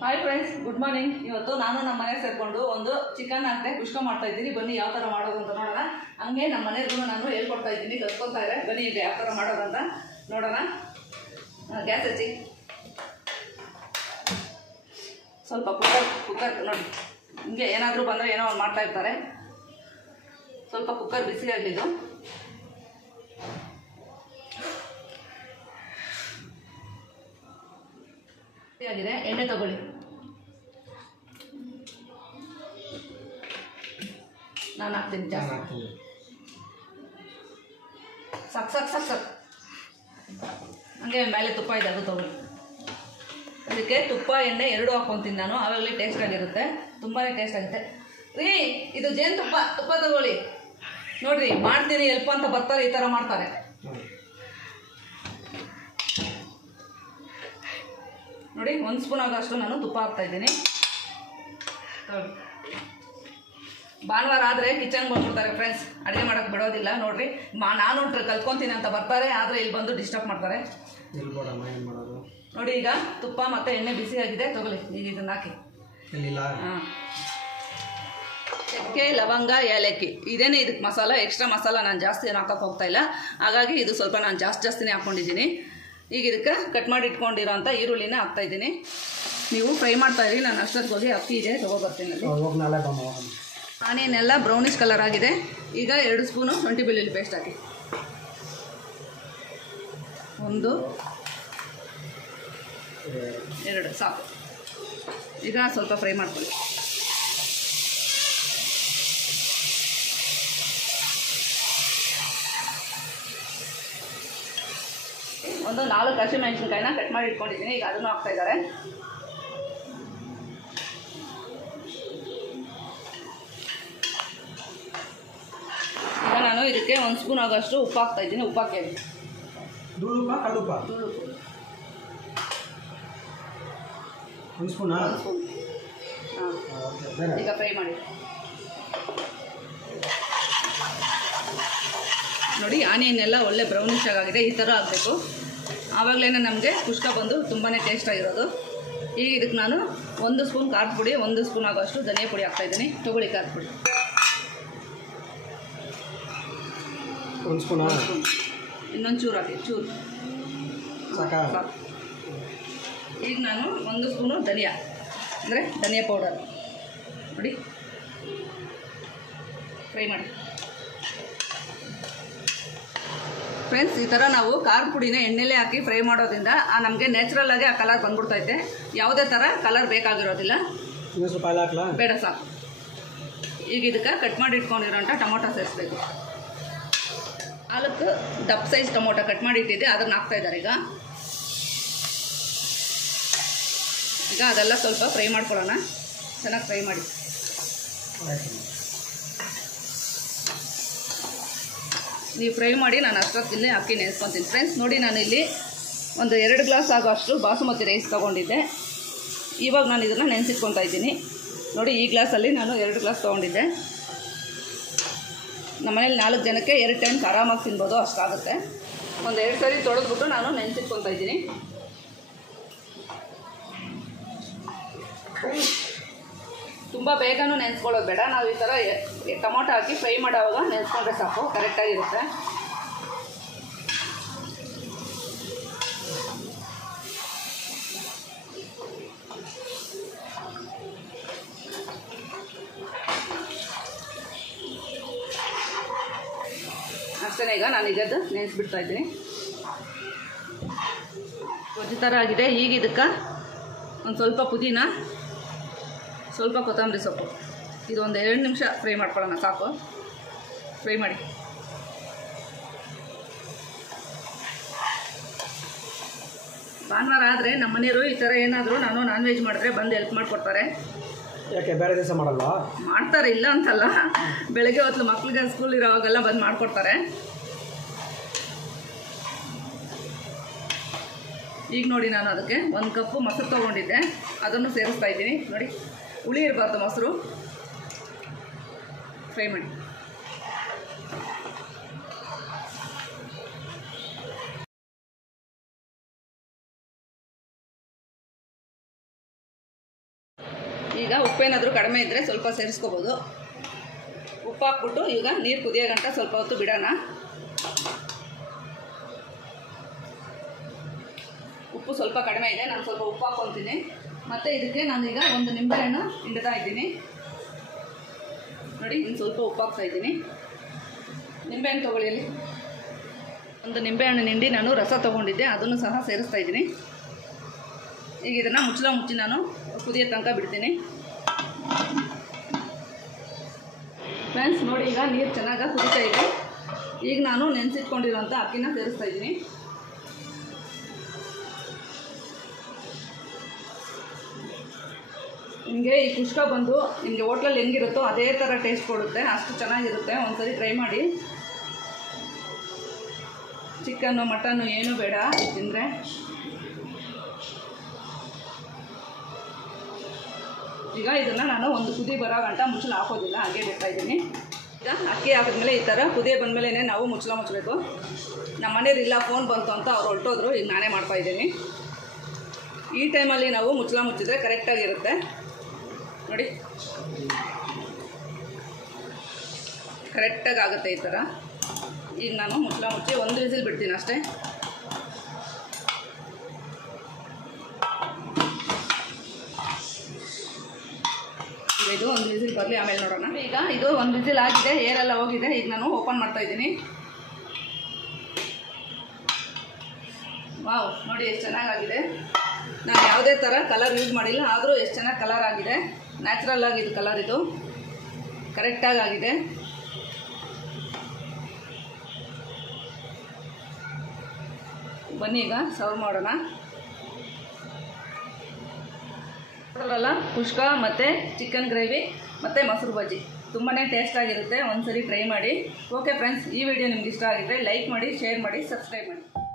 Hi friends, good morning. ಇವತ್ತು ನಾನು ನಮ್ಮ ಮನೆಗೆ ಸೇರಿಕೊಂಡು ಒಂದು ಚಿಕನ್ ಅಂತೆ ಕುಷ್ಕ ಮಾಡ್ತಾ ಇದ್ದೀನಿ. ಬನ್ನಿ ಯಾವ ಥರ ಮಾಡೋದು ಅಂತ ನೋಡೋಣ. ಹಂಗೆ ನಮ್ಮ ಮನೆಗೂ ನಾನು ಹೇಳ್ಕೊಡ್ತಾ ಇದ್ದೀನಿ, ಕಲ್ತ್ಕೊತಾ ಇದ್ದಾರೆ. ಬನ್ನಿ ಈಗ ಯಾವ ಥರ ಮಾಡೋದು ಅಂತ ನೋಡೋಣ. ಗ್ಯಾಸ್ ಹಚ್ಚಿ, ಸ್ವಲ್ಪ ಕುಕ್ಕರ್ ನೋಡಿ, ಹಿಂಗೆ ಏನಾದರೂ ಬಂದರೆ ಏನೋ ಒಂದು ಮಾಡ್ತಾ ಇರ್ತಾರೆ. ಸ್ವಲ್ಪ ಕುಕ್ಕರ್ ಬಿಸಿ ಆಗಲಿದ್ದು. ಆಗಿದೆ, ಎಣ್ಣೆ ತಗೊಳ್ಳಿ. ನಾನು ಹಾಕ್ತೀನಿ ಜಾಸ್ತಿ. ಸಾಕು. ಹಂಗೆ ಮೇಲೆ ತುಪ್ಪ ಇದೆ, ಅದು ತಗೊಳ್ಳಿ. ಅದಕ್ಕೆ ತುಪ್ಪ ಎಣ್ಣೆ ಎರಡೂ ಹಾಕ್ಕೊತೀನಿ ನಾನು. ಆವಾಗಲೇ ಟೇಸ್ಟ್ ಆಗಿರುತ್ತೆ, ತುಂಬಾ ಟೇಸ್ಟ್ ಆಗುತ್ತೆ ರೀ. ಇದು ಜೇನುತುಪ್ಪ ತುಪ್ಪ ತಗೊಳ್ಳಿ. ನೋಡ್ರಿ, ಮಾಡ್ತೀನಿ ಎಲ್ಪ ಅಂತ ಬರ್ತಾರೆ, ಈ ಥರ ಮಾಡ್ತಾರೆ. ನೋಡಿ, 1 ಸ್ಪೂನ್ ಆಗೋಷ್ಟು ನಾನು ತುಪ್ಪ ಹಾಕ್ತಾಯಿದ್ದೀನಿ. ಭಾನುವಾರ ಆದರೆ ಕಿಚನ್ಗೆ ಬಂದ್ಬಿಡ್ತಾರೆ ಫ್ರೆಂಡ್ಸ್, ಅಡುಗೆ ಮಾಡೋಕ್ಕೆ ಬಿಡೋದಿಲ್ಲ. ನೋಡಿರಿ, ನಾನು ಕಲ್ತ್ಕೊತೀನಿ ಅಂತ ಬರ್ತಾರೆ, ಆದರೆ ಇಲ್ಲಿ ಬಂದು ಡಿಸ್ಟರ್ಬ್ ಮಾಡ್ತಾರೆ. ನೋಡಿ, ಈಗ ತುಪ್ಪ ಮತ್ತು ಎಣ್ಣೆ ಬಿಸಿ ಆಗಿದೆ, ತಗೊಳ್ಳಿ. ಈಗ ಇದನ್ನು ಹಾಕಿ. ಹಾಂ, ಚಕ್ಕೆ, ಲವಂಗ, ಏಲಕ್ಕಿ ಇದೇನೇ ಇದಕ್ಕೆ ಮಸಾಲ. ಎಕ್ಸ್ಟ್ರಾ ಮಸಾಲ ನಾನು ಜಾಸ್ತಿ ಏನು ಹಾಕೋಕ್ಕೆ ಹೋಗ್ತಾ ಇಲ್ಲ, ಹಾಗಾಗಿ ಇದು ಸ್ವಲ್ಪ ನಾನು ಜಾಸ್ತಿನೇ ಹಾಕ್ಕೊಂಡಿದ್ದೀನಿ. ಈಗ ಇದಕ್ಕೆ ಕಟ್ ಮಾಡಿ ಇಟ್ಕೊಂಡಿರೋಂಥ ಈರುಳ್ಳಿನ ಹಾಕ್ತಾಯಿದ್ದೀನಿ. ನೀವು ಫ್ರೈ ಮಾಡ್ತಾಯಿರಿ, ನಾನು ಅಷ್ಟೊತ್ತಿಗೆ ಹೋಗಿ ಅಕ್ಕಿ ಇದೆ ತೊಗೊಬರ್ತೀನಿ. ಆನಿಯನ್ ಎಲ್ಲ ಬ್ರೌನಿಷ್ ಕಲರ್ ಆಗಿದೆ. ಈಗ 2 ಸ್ಪೂನು ಶುಂಠಿ ಬೆಳ್ಳುಳ್ಳಿ ಪೇಸ್ಟ್ ಹಾಕಿ. 1 2 ಸಾಕು. ಈಗ ಸ್ವಲ್ಪ ಫ್ರೈ ಮಾಡ್ಕೊಳ್ಳಿ. ಒಂದು 4 ಹಸಿಮೆಣಸಿನ್ಕಾಯಿನ ಕಟ್ ಮಾಡಿ ಇಟ್ಕೊಂಡಿದ್ದೀನಿ. ಈಗ ಅದನ್ನು ಹಾಕ್ತಾ ಇದ್ದಾರೆ. ಈಗ ನಾನು ಇದಕ್ಕೆ 1 ಸ್ಪೂನ್ ಆಗೋಷ್ಟು ಉಪ್ಪು ಹಾಕ್ತಾ ಇದ್ದೀನಿ. ಉಪ್ಪು ಹಾಕಿ, ಈಗ ಫ್ರೈ ಮಾಡಿ. ನೋಡಿ, ಆನಿಯನ್ ಎಲ್ಲ ಒಳ್ಳೆ ಬ್ರೌನಿಶ್ ಆಗಿದೆ, ಈ ಥರ ಆಗಬೇಕು. ಆವಾಗಲೇ ನಮಗೆ ಕುಷ್ಕ ಬಂದು ತುಂಬಾ ಟೇಸ್ಟ್ ಆಗಿರೋದು. ಈಗ ಇದಕ್ಕೆ ನಾನು 1 ಸ್ಪೂನ್ ಖಾರದ ಪುಡಿ, 1 ಸ್ಪೂನ್ ಆಗೋಷ್ಟು ಧನಿಯಾ ಪುಡಿ ಹಾಕ್ತಾಯಿದ್ದೀನಿ. ತೊಗೊಳ್ಳಿ ಖಾರದ ಪುಡಿ. 1 ಸ್ಪೂನ್. ಇನ್ನೊಂದು ಚೂರು ಹಾಕಿ, ಚೂರು ಸಾಕು. ಈಗ ನಾನು 1 ಸ್ಪೂನು ಧನಿಯಾ, ಅಂದರೆ ಧನಿಯಾ ಪೌಡರ್ ನೋಡಿ, ಫ್ರೈ ಮಾಡಿ. ಫ್ರೆಂಡ್ಸ್, ಈ ಥರ ನಾವು ಖಾರದ ಪುಡಿನ ಎಣ್ಣೆಲೇ ಹಾಕಿ ಫ್ರೈ ಮಾಡೋದ್ರಿಂದ ನಮಗೆ ನ್ಯಾಚುರಲ್ ಆಗಿ ಆ ಕಲರ್ ಬಂದ್ಬಿಡ್ತೈತೆ. ಯಾವುದೇ ಥರ ಕಲರ್ ಬೇಕಾಗಿರೋದಿಲ್ಲ. ಬೇಡ, ಸಾಕು. ಈಗ ಇದಕ್ಕೆ ಕಟ್ ಮಾಡಿ ಇಟ್ಕೊಂಡಿರೋಂಥ ಟೊಮೊಟೊ ಸೇರಿಸ್ಬೇಕು. 4 ದಪ್ಪ ಸೈಜ್ ಟೊಮೊಟೊ ಕಟ್ ಮಾಡಿ ಇಟ್ಟಿದ್ದೆ, ಅದನ್ನು ಹಾಕ್ತಾ ಇದ್ದಾರೆ. ಈಗ ಅದೆಲ್ಲ ಸ್ವಲ್ಪ ಫ್ರೈ ಮಾಡ್ಕೊಳ್ಳೋಣ. ಚೆನ್ನಾಗಿ ಫ್ರೈ ಮಾಡಿ. ನೀವು ಫ್ರೈ ಮಾಡಿ, ನಾನು ಅಷ್ಟೊತ್ತಿಲ್ಲೇ ಅಕ್ಕಿ ನೆನೆಸ್ಕೊತೀನಿ. ಫ್ರೆಂಡ್ಸ್, ನೋಡಿ, ನಾನು ಇಲ್ಲಿ ಒಂದು 2 ಗ್ಲಾಸ್ ಆಗೋಷ್ಟು ಬಾಸುಮತಿ ರೈಸ್ ತೊಗೊಂಡಿದ್ದೆ. ಇವಾಗ ನಾನು ಇದನ್ನು ನೆನೆಸಿಟ್ಕೊತಾ ಇದ್ದೀನಿ. ನೋಡಿ, ಈ ಗ್ಲಾಸಲ್ಲಿ ನಾನು 2 ಗ್ಲಾಸ್ ತೊಗೊಂಡಿದ್ದೆ. ನಮ್ಮ ಮನೇಲಿ 4 ಜನಕ್ಕೆ 2 ಟೈಮ್ಸ್ ಆರಾಮಾಗಿ ತಿನ್ಬೋದು, ಅಷ್ಟಾಗುತ್ತೆ. ಒಂದು 2 ಸರಿ ತೊಳೆದ್ಬಿಟ್ಟು ನಾನು ನೆನೆಸಿಟ್ಕೊತಾ ಇದ್ದೀನಿ. ತುಂಬ ಬೇಗನೂ ನೆನೆಸ್ಕೊಳ್ಳೋದು ಬೇಡ. ನಾವು ಈ ಥರ ಟೊಮೊಟೊ ಹಾಕಿ ಫ್ರೈ ಮಾಡೋವಾಗ ನೆನೆಸ್ಕೊಂಡ್ರೆ ಸಾಕು, ಕರೆಕ್ಟಾಗಿರುತ್ತೆ. ಅಷ್ಟೇ. ಈಗ ನಾನು ಇದದ್ದು ನೆನೆಸ್ಬಿಡ್ತಾ ಇದ್ದೀನಿ. ಗೊಜ್ಜು ಥರ ಆಗಿದೆ. ಈಗ ಇದಕ್ಕೆ ಒಂದು ಸ್ವಲ್ಪ ಪುದೀನ, ಸ್ವಲ್ಪ ಕೊತ್ತಂಬರಿ ಸೊಪ್ಪು, ಇದು ಒಂದು 2 ನಿಮಿಷ ಫ್ರೈ ಮಾಡ್ಕೊಳ್ಳೋಣ, ಸಾಕು. ಫ್ರೈ ಮಾಡಿ. ಭಾನುವಾರ ಆದರೆ ನಮ್ಮ ಮನೆಯವರು ಈ ಥರ ಏನಾದರೂ ನಾನು ನಾನ್ ವೆಜ್ ಮಾಡಿದ್ರೆ ಬಂದು ಹೆಲ್ಪ್ ಮಾಡಿಕೊಡ್ತಾರೆ. ಯಾಕೆ ಬೇರೆ ದಿವಸ ಮಾಡಲ್ಲ? ಮಾಡ್ತಾರೆ, ಇಲ್ಲ ಅಂತಲ್ಲ. ಬೆಳಗ್ಗೆ ಹೊತ್ತು ಮಕ್ಳಿಗೆ ಸ್ಕೂಲ್ ಇರೋವಾಗೆಲ್ಲ ಬಂದು ಮಾಡಿಕೊಡ್ತಾರೆ. ಈಗ ನೋಡಿ, ನಾನು ಅದಕ್ಕೆ 1 ಕಪ್ಪು ಮೊಸರು ತೊಗೊಂಡಿದ್ದೆ, ಅದನ್ನು ಸೇರಿಸ್ತಾ ಇದ್ದೀನಿ. ನೋಡಿ, ಹುಳಿ ಇರಬಾರ್ದು ಮೊಸರು. ಫ್ರೈ ಮಾಡಿ. ಈಗ ಉಪ್ಪೇನಾದರೂ ಕಡಿಮೆ ಇದ್ದರೆ ಸ್ವಲ್ಪ ಸೇರಿಸ್ಕೋಬೋದು. ಉಪ್ಪು ಹಾಕ್ಬಿಟ್ಟು ಈಗ ನೀರು ಕುದಿಯೋ ಗಂಟ ಸ್ವಲ್ಪ ಹೊತ್ತು ಬಿಡೋಣ. ಉಪ್ಪು ಸ್ವಲ್ಪ ಕಡಿಮೆ ಇದೆ, ನಾನು ಸ್ವಲ್ಪ ಉಪ್ಪು ಹಾಕ್ಕೊತೀನಿ. ಮತ್ತು ಇದಕ್ಕೆ ನಾನೀಗ ಒಂದು ನಿಂಬೆಹಣ್ಣು ಹಿಂಡ್ತಾ ಇದ್ದೀನಿ ನೋಡಿ. ಇನ್ನು ಸ್ವಲ್ಪ ಉಪ್ಪು ಹಾಕ್ತಾ ಇದ್ದೀನಿ. ನಿಂಬೆಹಣ್ಣು ತೊಗೊಳ್ಳಿ. ಅಲ್ಲಿ ಒಂದು ನಿಂಬೆಹಣ್ಣು ಹಿಂಡಿ ನಾನು ರಸ ತೊಗೊಂಡಿದ್ದೆ, ಅದನ್ನು ಸಹ ಸೇರಿಸ್ತಾ ಇದ್ದೀನಿ. ಈಗ ಇದನ್ನು ಮುಚ್ಚಿ ನಾನು ಕುದಿಯೋ ತನಕ ಬಿಡ್ತೀನಿ. ಫ್ರೆಂಡ್ಸ್ ನೋಡಿ, ಈಗ ನೀರು ಚೆನ್ನಾಗಿ ಕುದೀತಾ ಇದೆ. ಈಗ ನಾನು ನೆನೆಸಿಟ್ಕೊಂಡಿರೋಂಥ ಅಕ್ಕಿನ ಸೇರಿಸ್ತಾ ಇದ್ದೀನಿ. ನಿಮಗೆ ಈ ಕುಷ್ಕ ಬಂದು ನಿಮಗೆ ಹೋಟ್ಲಲ್ಲಿ ಹೆಂಗಿರುತ್ತೋ ಅದೇ ಥರ ಟೇಸ್ಟ್ ಕೊಡುತ್ತೆ, ಅಷ್ಟು ಚೆನ್ನಾಗಿರುತ್ತೆ. ಒಂದ್ಸರಿ ಟ್ರೈ ಮಾಡಿ. ಚಿಕನ್ನು ಮಟನ್ನು ಏನೂ ಬೇಡ ತಿಂದರೆ. ಈಗ ಇದನ್ನು ನಾನು ಒಂದು ಕುದಿ ಬರೋ ಗಂಟ ಮುಚ್ಚಲು ಹಾಕೋದಿಲ್ಲ, ಹಾಗೆ ಬಿಡ್ತಾಯಿದ್ದೀನಿ. ಈಗ ಅಕ್ಕಿ ಹಾಕಿದ್ಮೇಲೆ ಈ ಥರ ಕುದಿ ಬಂದಮೇಲೆ ನಾವು ಮುಚ್ಚಬೇಕು. ನಮ್ಮ ಮನೇಲಿಲ್ಲ, ಫೋನ್ ಬಂತು ಅಂತ ಅವ್ರು ಹೊರಟೋದ್ರು. ಈಗ ನಾನೇ ಮಾಡ್ತಾಯಿದ್ದೀನಿ. ಈ ಟೈಮಲ್ಲಿ ನಾವು ಮುಚ್ಚಿದ್ರೆ ಕರೆಕ್ಟಾಗಿರುತ್ತೆ ನೋಡಿ. ಕರೆಕ್ಟಾಗಿ ಆಗುತ್ತೆ ಈ ಥರ. ಈಗ ನಾನು ಮುಚ್ಚಿ ಒಂದು ವಿಸಿಲ್ ಬಿಡ್ತೀನಿ ಅಷ್ಟೇ. ಇದು ಒಂದು ವಿಸಿಲ್ ಬರಲಿ, ಆಮೇಲೆ ನೋಡೋಣ. ಈಗ ಇದು ಒಂದು ವಿಸಿಲ್ ಆಗಿದೆ, ಏರೆಲ್ಲ ಹೋಗಿದೆ. ಈಗ ನಾನು ಓಪನ್ ಮಾಡ್ತಾ ಇದ್ದೀನಿ. ವಾವ್, ನೋಡಿ ಎಷ್ಟು ಚೆನ್ನಾಗಾಗಿದೆ. ನಾನು ಯಾವುದೇ ಥರ ಕಲರ್ ಯೂಸ್ ಮಾಡಿಲ್ಲ, ಆದರೂ ಎಷ್ಟು ಚೆನ್ನಾಗಿ ಕಲರ್ ಆಗಿದೆ. ನ್ಯಾಚುರಲ್ ಆಗಿದೆ ಕಲರ್, ಇದು ಕರೆಕ್ಟಾಗಿ ಆಗಿದೆ. ಬನ್ನಿ ಈಗ ಸರ್ವ್ ಮಾಡೋಣ. ನೋಡೋಲ್ಲ, ಕುಷ್ಕ ಮತ್ತು ಚಿಕನ್ ಗ್ರೇವಿ ಮತ್ತು ಮೊಸರು ಬಜ್ಜಿ ತುಂಬಾ ಟೇಸ್ಟಾಗಿರುತ್ತೆ. ಒಂದ್ಸರಿ ಟ್ರೈ ಮಾಡಿ. ಓಕೆ ಫ್ರೆಂಡ್ಸ್, ಈ ವಿಡಿಯೋ ನಿಮ್ಗೆ ಇಷ್ಟ ಆಗಿದ್ರೆ ಲೈಕ್ ಮಾಡಿ, ಶೇರ್ ಮಾಡಿ, ಸಬ್ಸ್ಕ್ರೈಬ್ ಮಾಡಿ.